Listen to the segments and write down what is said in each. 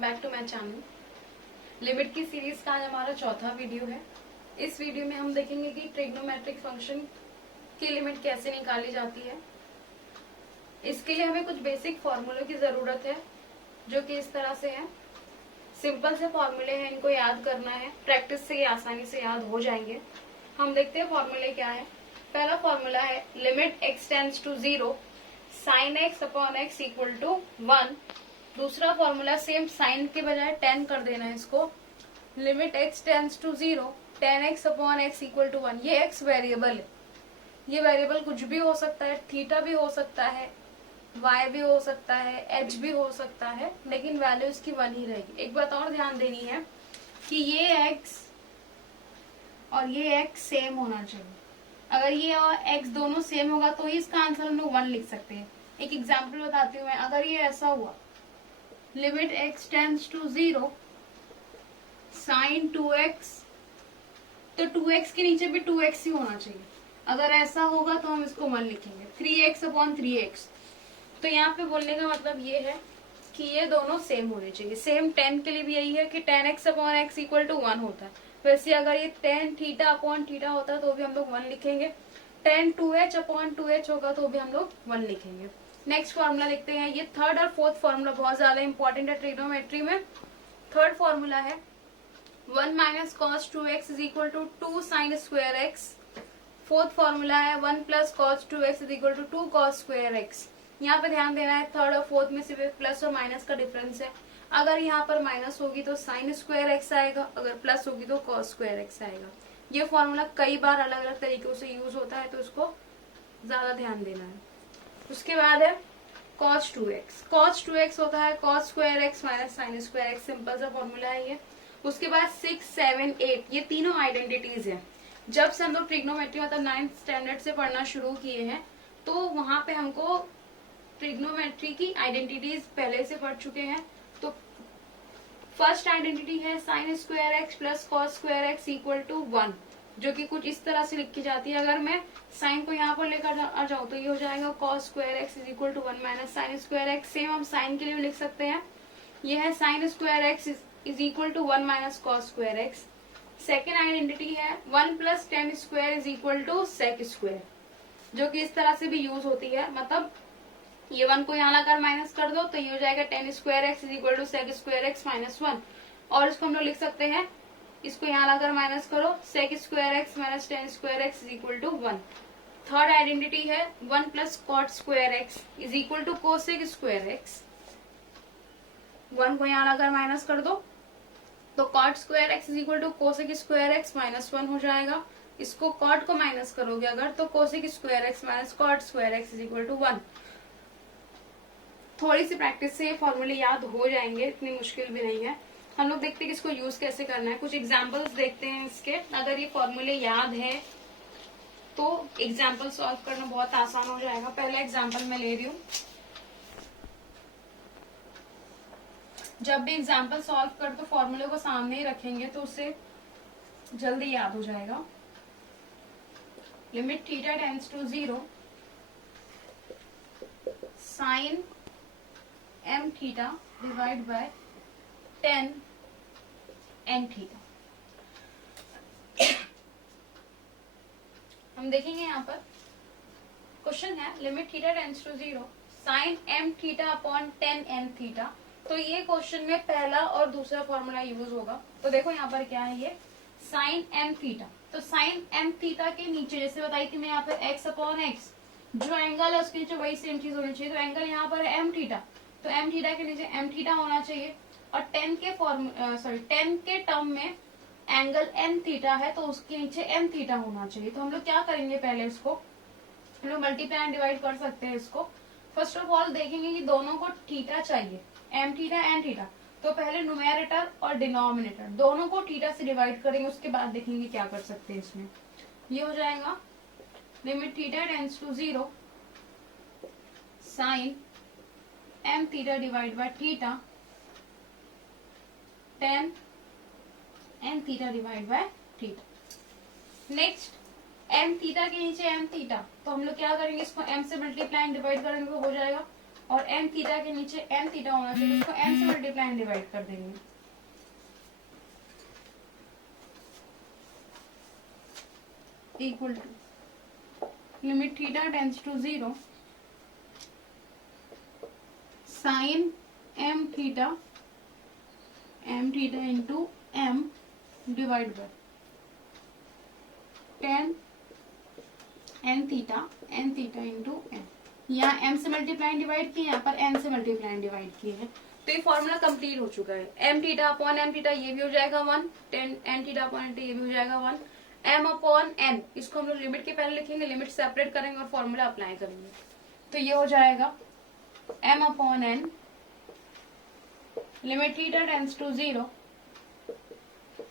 Welcome back to my channel. Limit की series का आज हमारा चौथा वीडियो है। इस वीडियो में हम देखेंगे कि ट्रिग्नोमेट्रिक फंक्शन की लिमिट कैसे निकाली जाती है। इसके लिए हमें कुछ बेसिक फॉर्मूलों की जरूरत है जो कि इस तरह से है। सिंपल से फॉर्मूले हैं, इनको याद करना है, प्रैक्टिस से ये आसानी से याद हो जाएंगे। हम देखते हैं फॉर्मूले क्या है। पहला फॉर्मूला है limit x tends to 0 sin x upon x equal to 1। दूसरा फॉर्मूला सेम साइन के बजाय 10 कर देना है इसको। Limit x tends to 0 tan x upon x equal to 1। ये x वेरिएबल है, ये वेरिएबल कुछ भी हो सकता है, थीटा भी हो सकता है, y भी हो सकता है, h भी हो सकता है, लेकिन वैल्यू इसकी 1 ही रहेगी। एक बात और ध्यान देनी है कि ये x और ये x सेम होना चाहिए। अगर ये और x दोनों सेम होगा तो ही इसका आंसर हम लोग 1 लिख सकते हैं। एक एग्जाम्पल बताती हूँ मैं। अगर ये ऐसा हुआ limit x tends to 0 sine 2x, तो 2x के नीचे भी 2x ही होना चाहिए। अगर ऐसा होगा तो हम इसको 1 लिखेंगे। 3x अपॉन 3x, तो यहाँ पे बोलने का मतलब ये है कि ये दोनों सेम होने चाहिए। सेम 10 के लिए भी यही है कि tan x upon x equal to 1 होता है। वैसे अगर ये tan थीटा अपॉन थीटा होता है तो भी हम लोग 1 लिखेंगे। tan 2h अपॉन 2h होगा तो भी हम लोग 1 लिखेंगे। नेक्स्ट फॉर्मूला लिखते हैं। ये थर्ड और फोर्थ फॉर्मूला बहुत ज्यादा इंपॉर्टेंट है ट्रिग्नोमेट्री में। थर्ड फॉर्मूला है 1 minus cos 2x is equal to 2 sine square x। Fourth formula है 1 plus cos 2x is equal to 2 cos square x। यहाँ पे ध्यान देना है, थर्ड और फोर्थ में सिर्फ प्लस और माइनस का डिफरेंस है। अगर यहाँ पर माइनस होगी तो साइन स्क्वायर एक्स आएगा, अगर प्लस होगी तो कॉस स्क्वायर एक्स आएगा। ये फॉर्मूला कई बार अलग अलग तरीकों से यूज होता है, तो इसको ज्यादा ध्यान देना है। उसके बाद है cos 2x। cos 2x होता है cos square x minus sine square x. Simple सा फॉर्मूला है ये। उसके बाद 6, 7, 8 ये तीनों आइडेंटिटीज है। जब से हम लोग ट्रिग्नोमेट्री मतलब 9th स्टैंडर्ड से पढ़ना शुरू किए हैं तो वहां पे हमको ट्रिग्नोमेट्री की आइडेंटिटीज पहले से पढ़ चुके हैं। तो फर्स्ट आइडेंटिटी है sine square x plus cos square x equal to 1, जो कि कुछ इस तरह से लिखी जाती है। अगर मैं साइन को यहाँ पर लेकर आ जाऊँ तो ये हो जाएगा cos square x is equal to 1 minus sine square x. Same हम साइन के लिए भी लिख सकते हैं। ये है sine square x is equal to 1 minus cos square x. Second identity है 1 plus tan square is equal to sec square, जो कि इस तरह से भी यूज होती है। मतलब ये 1 को यहाँ लाकर माइनस कर दो तो ये हो जाएगा tan square x is equal to sec square x minus 1। और इसको हम लोग लिख सकते हैं, इसको यहाँ लाकर माइनस करो, sec square x minus tan square x is equal to 1। Third identity है 1 plus cot square x is equal to cosec square x. 1 को यहाँ लाकर माइनस कर दो तो cot square x is equal to cosec square x minus 1 हो जाएगा। इसको कॉट को माइनस करोगे अगर तो cosec square x minus cot square x is equal to 1। थोड़ी सी प्रैक्टिस से ये फॉर्मूले याद हो जाएंगे, इतनी मुश्किल भी नहीं है। हम लोग देखते हैं कि इसको यूज कैसे करना है। कुछ एग्जांपल्स देखते हैं इसके। अगर ये फॉर्मूले याद है तो एग्जांपल सॉल्व करना बहुत आसान हो जाएगा। पहला एग्जांपल मैं ले रही हूँ। जब भी एग्जांपल सॉल्व कर तो फॉर्मूले को सामने ही रखेंगे तो उससे जल्दी याद हो जाएगा। Limit theta tends to 0 sine m theta divide by 10 n theta. हम देखेंगे यहाँ पर क्वेश्चन है limit theta tends to 0 sine m theta upon 10 n theta. तो ये क्वेश्चन में पहला और दूसरा फॉर्मूला यूज होगा। तो देखो यहाँ पर क्या है, ये साइन m थीटा। तो साइन m थीटा के नीचे जैसे बताई थी मैं यहाँ पर x अपॉन एक्स, जो एंगल है उसके नीचे वही सेम चीज होनी चाहिए। तो एंगल यहाँ पर है m थीटा, तो m थीटा के नीचे m थीटा होना चाहिए। और 10 के टर्म में एंगल n थीटा है तो उसके नीचे m थीटा होना चाहिए। तो हम लोग क्या करेंगे, पहले इसको हम लोग मल्टीप्लाई एंड डिवाइड कर सकते हैं इसको। फर्स्ट ऑफ ऑल देखेंगे कि दोनों को थीटा चाहिए, m थीटा n थीटा। तो पहले न्यूमेरेटर और डिनोमिनेटर दोनों को थीटा से डिवाइड करेंगे, उसके बाद देखेंगे क्या कर सकते हैं इसमें। ये हो जाएगा limit theta tends to 0 sine m theta divide by theta 10 n theta divide by theta. Next m theta के नीचे m थीटा, तो हम लोग क्या करेंगे, इसको m से मल्टीप्लाई एंड डिवाइड करेंगे तो हो जाएगा और एम थीटा के नीचे एम थीटा होना चाहिए, उसको एम से मल्टीप्लाई एंड डिवाइड कर देंगे। Equal to limit theta tends to 0 sine m theta into m divide by tan n theta into m. यहाँ एम से मल्टीप्लाई डिवाइड किए, यहाँ पर एन से मल्टीप्लाई डिवाइड किए हैं, तो ये फॉर्मूला कंप्लीट हो चुका है। M theta upon M theta ये भी हो जाएगा 1, tan n theta upon N theta ये भी हो जाएगा 1, एम अपॉन एन इसको हम लोग लिमिट के पहले लिखेंगे, लिमिट सेपरेट करेंगे और फॉर्मूला अप्लाई करेंगे, तो ये हो जाएगा m upon n limit theta tends to 0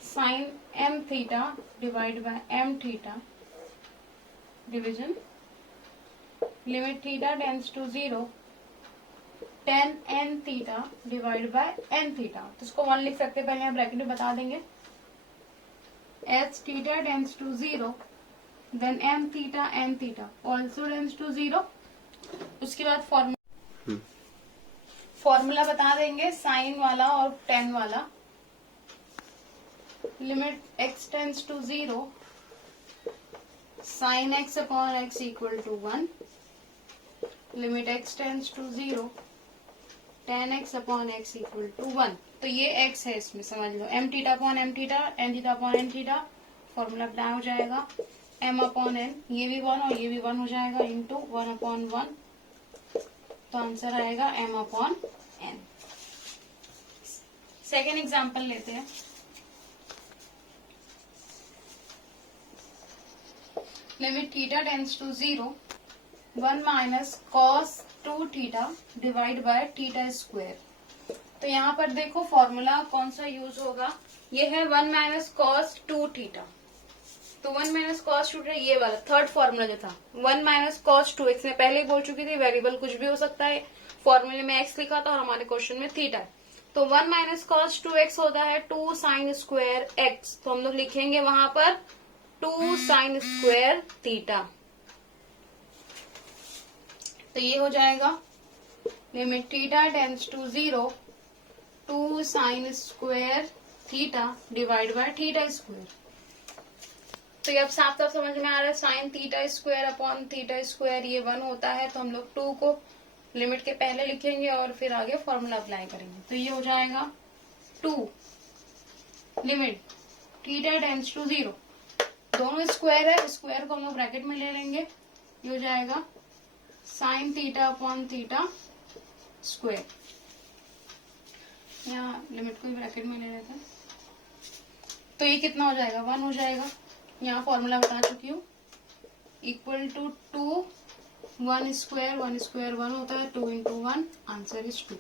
sine m theta divide by m theta division limit theta tends to 0 tan n theta divide by n theta, तो इसको 1 लिख सकते हैं, पहले यहाँ ब्रैकेट में बता देंगे। H theta tends to 0 then m theta N theta also tends to 0। उसके बाद फॉर्मूला बता देंगे साइन वाला और टेन वाला। Limit X tends to 0 sine X upon X equal to 1 limit X tends to 0 tan X upon X equal to 1। तो ये X है, इसमें समझ लो M theta upon M theta N theta upon N theta, formula apply हो जाएगा m upon N, ये भी 1 और ये भी 1 हो जाएगा इंटू 1 अपॉन 1, तो आंसर आएगा m upon n. Second example लेते हैं। Limit theta tends to 0 1 minus cos 2 theta divide by theta square. तो यहाँ पर देखो फॉर्मूला कौन सा यूज होगा, ये है 1 माइनस कॉस 2 थीटा, तो 1 माइनस कॉस 2 थीटा ये वाला थर्ड फॉर्मूला जो था 1 माइनस कॉस 2x, मैं पहले ही बोल चुकी थी वेरिएबल कुछ भी हो सकता है, फॉर्मूले में x लिखा था और हमारे क्वेश्चन में थीटा, तो 1 माइनस कॉस 2x होता है 2 साइन स्क्वायर x, तो हम लोग लिखेंगे वहां पर 2 साइन स्क्वायर थीटा, तो ये हो जाएगा limit theta tends to 0 2 sine square theta divide by theta square. तो ये अब साफ साफ समझ में आ रहा है, sine theta square upon theta square ये 1 होता है, तो हम लोग 2 को लिमिट के पहले लिखेंगे और फिर आगे फॉर्मूला अप्लाई करेंगे, तो ये हो जाएगा 2 लिमिट थीटा टेंड्स टू 0, दोनों स्क्वायर है, स्क्वायर को हम लोग ब्रैकेट में ले लेंगे, ये हो जाएगा sine theta upon theta square, यहाँ लिमिट को भी ब्रैकेट में ले लेते हैं, तो ये कितना हो जाएगा 1 हो जाएगा, यहाँ फॉर्मूला बता चुकी हूँ, इक्वल टू 2 1 स्क्वायर 1 होता है 2 into 1, answer is 2।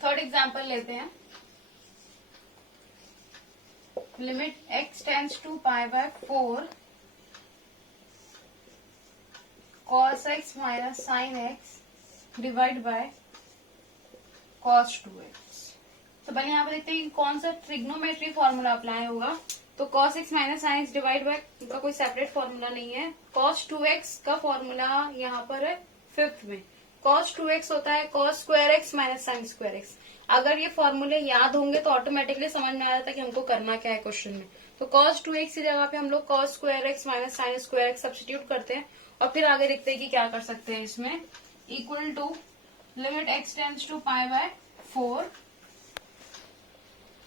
Third example लेते हैं। Limit x tends to pi by 4 cos x minus sine x divide by cos 2x। तो पहले यहाँ पर देखते हैं कि कौन सा ट्रिग्नोमेट्री फॉर्मूला अप्लाई होगा, तो cos x minus sine x divide by, उनका कोई सेपरेट फॉर्मूला नहीं है, cos 2x का फॉर्मूला यहाँ पर है 5th में, cos 2x होता है cos square x minus sine square x। अगर ये फॉर्मूले याद होंगे तो ऑटोमेटिकली समझ में आ जाता है कि हमको करना क्या है क्वेश्चन में, तो cos 2x की जगह पे हम लोग cos square x minus sine square x substitute करते हैं और फिर आगे देखते हैं कि क्या कर सकते हैं इसमें। Equal to limit x tends to pi by 4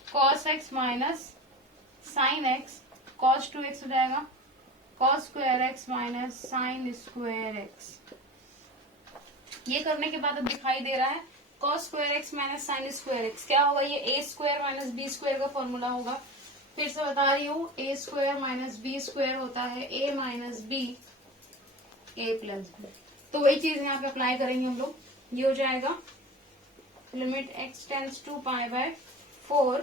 cos x minus sine x cos 2x हो जाएगा cos square x minus sine square x। ये करने के बाद अब दिखाई दे रहा है cos square x minus sine square x क्या होगा, ये a square minus b square का फॉर्मूला होगा। फिर से बता रही हूँ a square minus b square होता है a minus b a plus b, तो वही चीज यहाँ पे अप्लाई करेंगे हम लोग। ये हो जाएगा limit x tends to pi by 4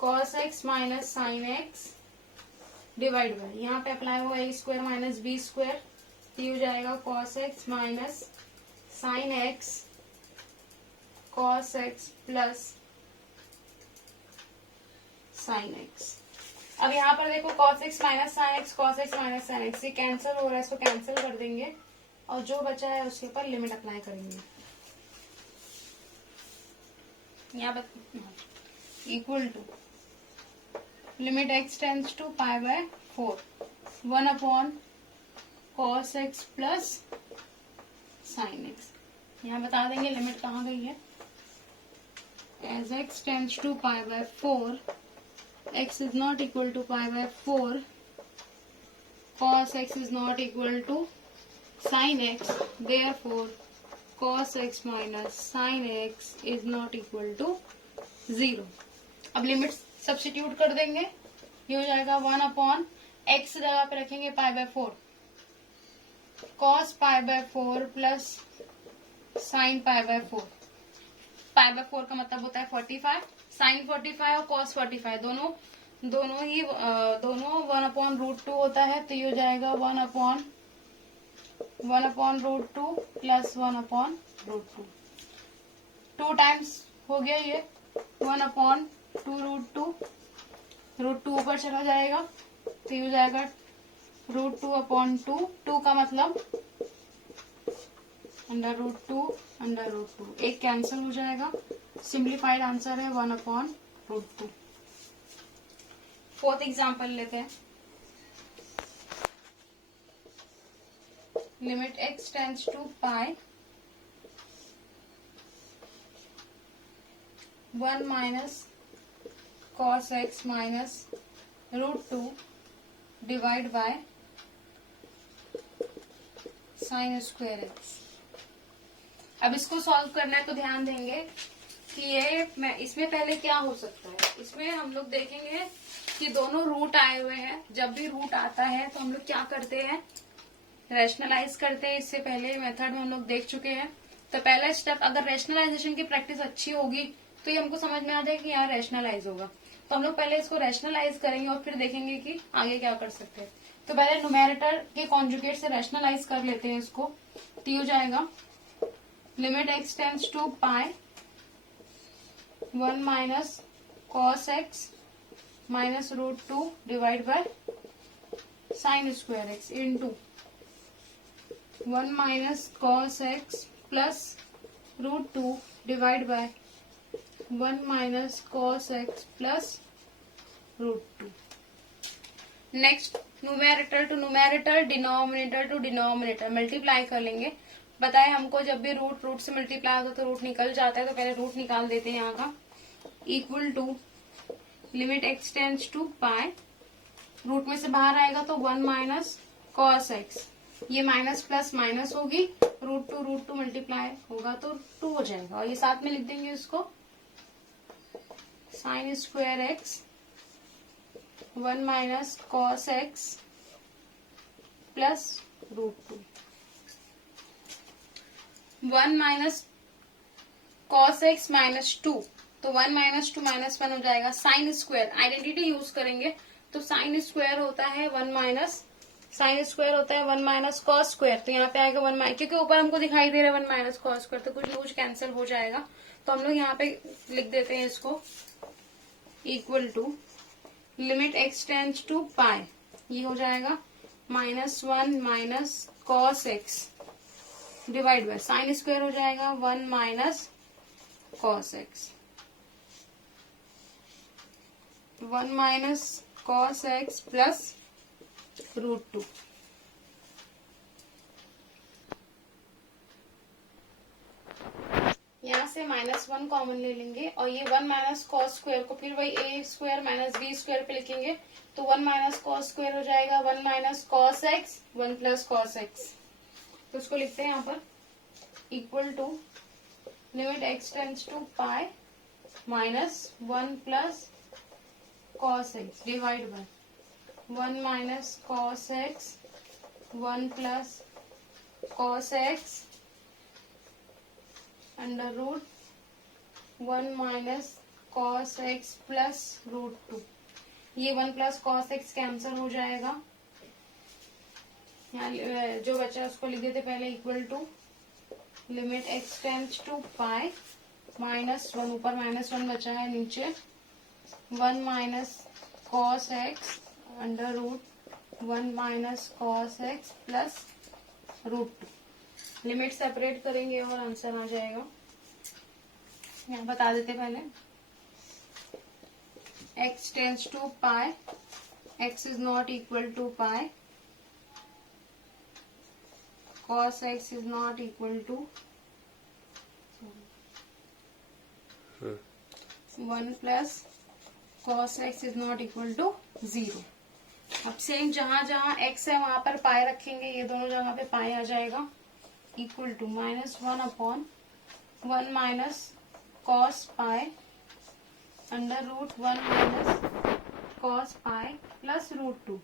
cos x minus sine x divide by, यहाँ पे अप्लाई होगा a square minus b square, ये हो जाएगा cos x minus sine x cos x plus sine x। अब यहाँ पर देखो cos x minus sine x, cos x minus sine x, ये कैंसिल हो रहा है, इसको कैंसिल कर देंगे और जो बचा है उसके ऊपर लिमिट अप्लाई करेंगे। यहाँ पर equal to limit x tends to pi by 4 1 upon cos x plus sine x. यहाँ बता देंगे लिमिट कहाँ गई है। As x tends to pi by 4 x is not equal to pi by 4 cos x is not equal to sin x, therefore cos x minus sin x is not equal to 0। अब limit substitute कर देंगे, ये हो जाएगा 1 upon x जगह पे रखेंगे पाई by 4 cos pi by 4 plus sine pi by 4। Pi by 4 का मतलब होता है 45, साइन 45 और cos 45 दोनों 1 अपॉन रूट 2 होता है, तो ये हो जाएगा 1 upon root 2 plus 1 upon root 2 times हो गया ये 1 अपॉन 2 रूट 2 ऊपर चला जाएगा, तो ये हो जाएगा रूट 2 अपॉन 2 का मतलब अंडर रूट 2 एक कैंसिल हो जाएगा। सिंप्लीफाइड आंसर है 1 अपॉन रूट 2। फोर्थ एग्जाम्पल लेते हैं। Limit x tends to pi 1 minus cos x minus root 2 divide by sine square x. अब इसको सॉल्व करना है तो ध्यान देंगे कि इसमें पहले क्या हो सकता है। इसमें हम लोग देखेंगे कि दोनों रूट आए हुए हैं। जब भी रूट आता है तो हम लोग क्या करते हैं, रैशनलाइज करते हैं। इससे पहले मेथड में हम लोग देख चुके हैं। तो पहला स्टेप, अगर रैशनलाइजेशन की प्रैक्टिस अच्छी होगी तो ये हमको समझ में आ जाए कि यहाँ रैशनलाइज होगा। तो हम लोग पहले इसको रैशनलाइज करेंगे और फिर देखेंगे कि आगे क्या कर सकते हैं। तो पहले न्यूमेरेटर के कॉन्जुगेट से रैशनलाइज कर लेते हैं इसको। तो हो जाएगा limit x tends to pi 1 minus cos x minus root 2 divide by sine square x into 1 minus cos x plus root 2 divide by 1 minus cos x plus root 2। Next numerator to numerator, denominator to denominator multiply कर लेंगे। बताए हमको जब भी root से multiply होता है तो रूट निकल जाता है, तो पहले रूट निकाल देते हैं यहाँ का। Equal to limit x tends to pi, root में से बाहर आएगा तो 1 माइनस cos x, ये माइनस प्लस माइनस होगी, रूट टू मल्टीप्लाई होगा तो 2 हो जाएगा। और ये साथ में लिख देंगे इसको sine square x 1 minus cos x plus root 2। 1 minus cos x minus 2, तो 1 माइनस 2 माइनस 1 हो जाएगा। साइन स्क्वायर आइडेंटिटी यूज करेंगे तो साइन स्क्वायर होता है 1 माइनस cos स्क्वायर। तो यहाँ पे आएगा 1 माइनस, क्योंकि ऊपर हमको दिखाई दे रहा है 1 माइनस cos स्क्वायर, तो कुछ कैंसिल हो जाएगा। तो हम लोग यहाँ पे लिख देते हैं इसको equal to limit x tends to pi, ये हो जाएगा -1 minus cos x divide by sine square हो जाएगा 1 minus cos x, 1 minus cos x plus root 2। यहाँ से -1 कॉमन ले लेंगे और ये 1 माइनस cos स्क्वायर को फिर वही a square minus b square पे लिखेंगे, तो 1 माइनस cos स्क्वायर हो जाएगा 1 minus cos x 1 plus cos x। तो उसको लिखते हैं यहाँ पर equal to limit x tends to pi -1 plus cos x divide by 1 minus cos x 1 plus cos x under root 1 minus cos x plus root 2। ये 1 plus cos x cancel हो जाएगा। यहाँ जो बचा उसको लिख देते पहले equal to limit x tends to pi -1, ऊपर -1 बचा है, नीचे 1 minus cos x under root 1 minus cos x plus √2। Limit separate करेंगे और आंसर आ जाएगा। यहाँ बता देते पहले, x tends to pi, x is not equal to पाई, cos x is not equal to 1 plus cos x is not equal to 0। अब same जहां जहां x है वहां पर पाई रखेंगे, ये दोनों जगह पे पाई आ जाएगा, equal to -1 upon 1 minus cos pi under root 1 minus cos pi plus √2।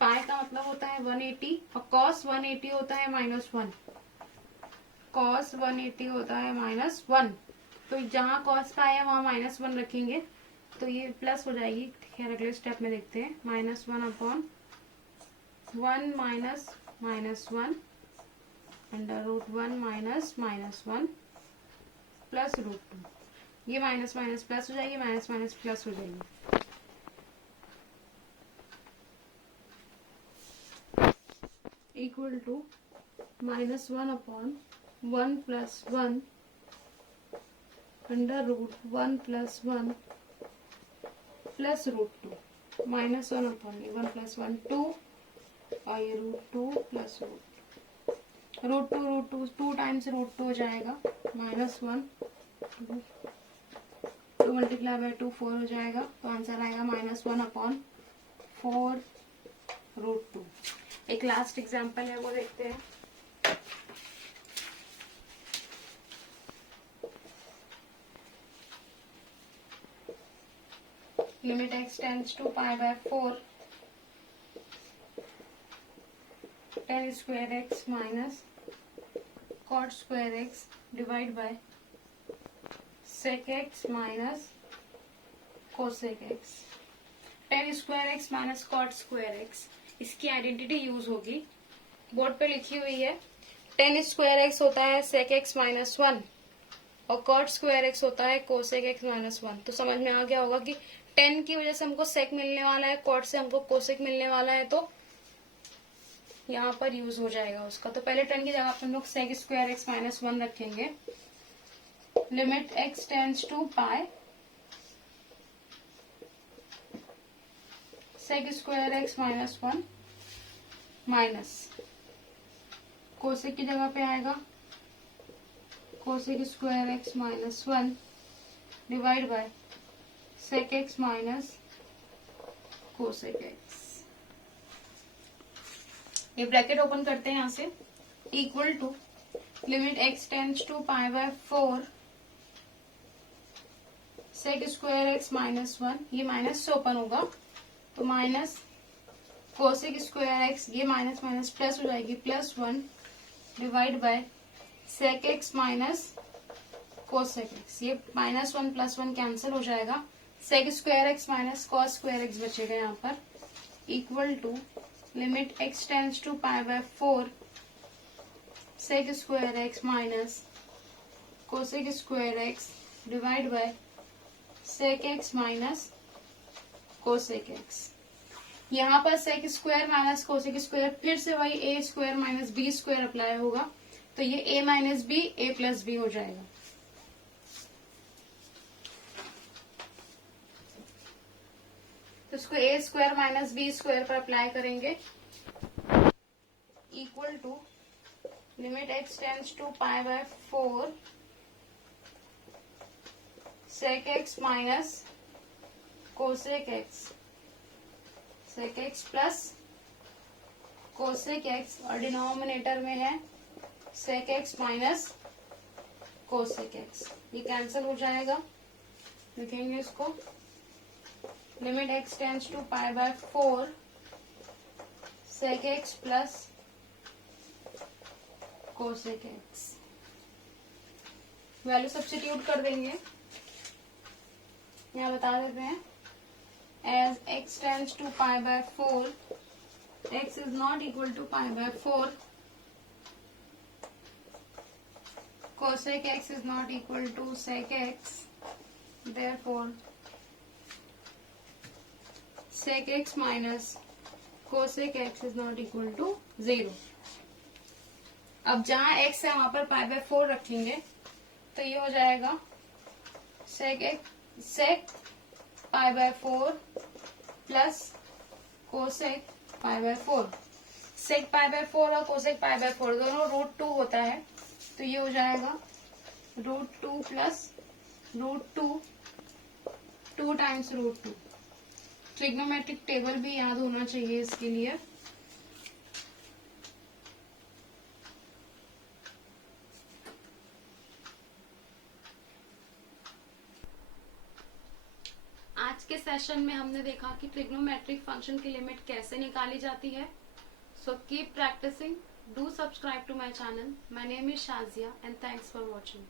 Pi का मतलब होता है 180 और cos 180 होता है -1, cos 180 होता है -1। तो जहां cos पाई है वहां -1 रखेंगे तो ये प्लस हो जाएगी। खैर अगले स्टेप में देखते हैं, -1 upon 1 minus -1 under root 1 minus -1 plus √2। ये माइनस माइनस प्लस हो जाएगी, माइनस माइनस प्लस हो जाएगी। Equal to -1 upon 1 plus 1 under root 1 plus 1 plus √2। -1 upon 1 plus 1 2 और ये √2 प्लस √2 2 टाइम्स √2 हो जाएगा, -1 2 मल्टीप्लाई बाय 2 4 हो जाएगा। तो आंसर आएगा -1 अपॉन 4 √2। एक लास्ट एग्जाम्पल है वो देखते हैं। Limit x tends to pi by 4 tan square x minus cot square x divide by sec x minus cosec x। tan square x minus cot square x, इसकी identity use होगी, board पे लिखी हुई है। tan स्क्वायर x होता है sec x minus 1 और cot square x होता है cosec x माइनस 1। तो समझ में आ गया होगा कि tan की वजह से हमको sec मिलने वाला है, cot से हमको cosec मिलने वाला है, तो यहाँ पर यूज हो जाएगा उसका। तो पहले tan की जगह पे हम लोग sec स्क्वायर x माइनस 1 रखेंगे। Limit x tends to pi sec square x minus 1 minus cosec की जगह पे आएगा cosec square x minus 1 divide by sec x minus cosec x। ये ब्रैकेट ओपन करते हैं यहाँ से, equal to limit x tends to pi by 4 sec square x minus 1, ये माइनस से ओपन होगा तो माइनस कोसेक स्क्वायर x, ये माइनस माइनस प्लस हो जाएगी, +1 divide by sec x minus cosec x। ये -1 +1 कैंसिल हो जाएगा, sec square x minus cos square x बचेगा यहाँ पर, equal to limit x tends to pi by 4 sec square x minus cosec square x divide by sec x minus cosec x। यहाँ पर sec square minus cosec square, फिर से वही a square minus b square apply होगा, तो ये a minus b a plus b हो जाएगा। तो इसको a square minus b square पर अप्लाई करेंगे, equal to limit x tends to pi by 4 sec x minus cosec x, sec x plus cosec x और डिनोमिनेटर में है sec x minus cosec x, ये कैंसिल हो जाएगा। लिखेंगे इसको, limit x tends to pi by 4 sec x plus cosec x। Value substitute कर देंगे, यहाँ बता देते हैं, as x tends to pi by 4, x is not equal to pi by 4, cosec x is not equal to sec x, therefore sec x minus cosec x is not equal to 0। अब जहां x है वहां पर π/4 रखेंगे तो ये हो जाएगा sec π/4 प्लस cosec π/4। sec π/4 और cosec π/4 दोनों √2 होता है, तो ये हो जाएगा √2 प्लस √2 2 टाइम्स √2। ट्रिग्नोमेट्रिक टेबल भी याद होना चाहिए इसके लिए। आज के सेशन में हमने देखा कि ट्रिग्नोमेट्रिक फंक्शन की लिमिट कैसे निकाली जाती है। So keep practicing, do subscribe to my channel. My name is Shazia and thanks for watching.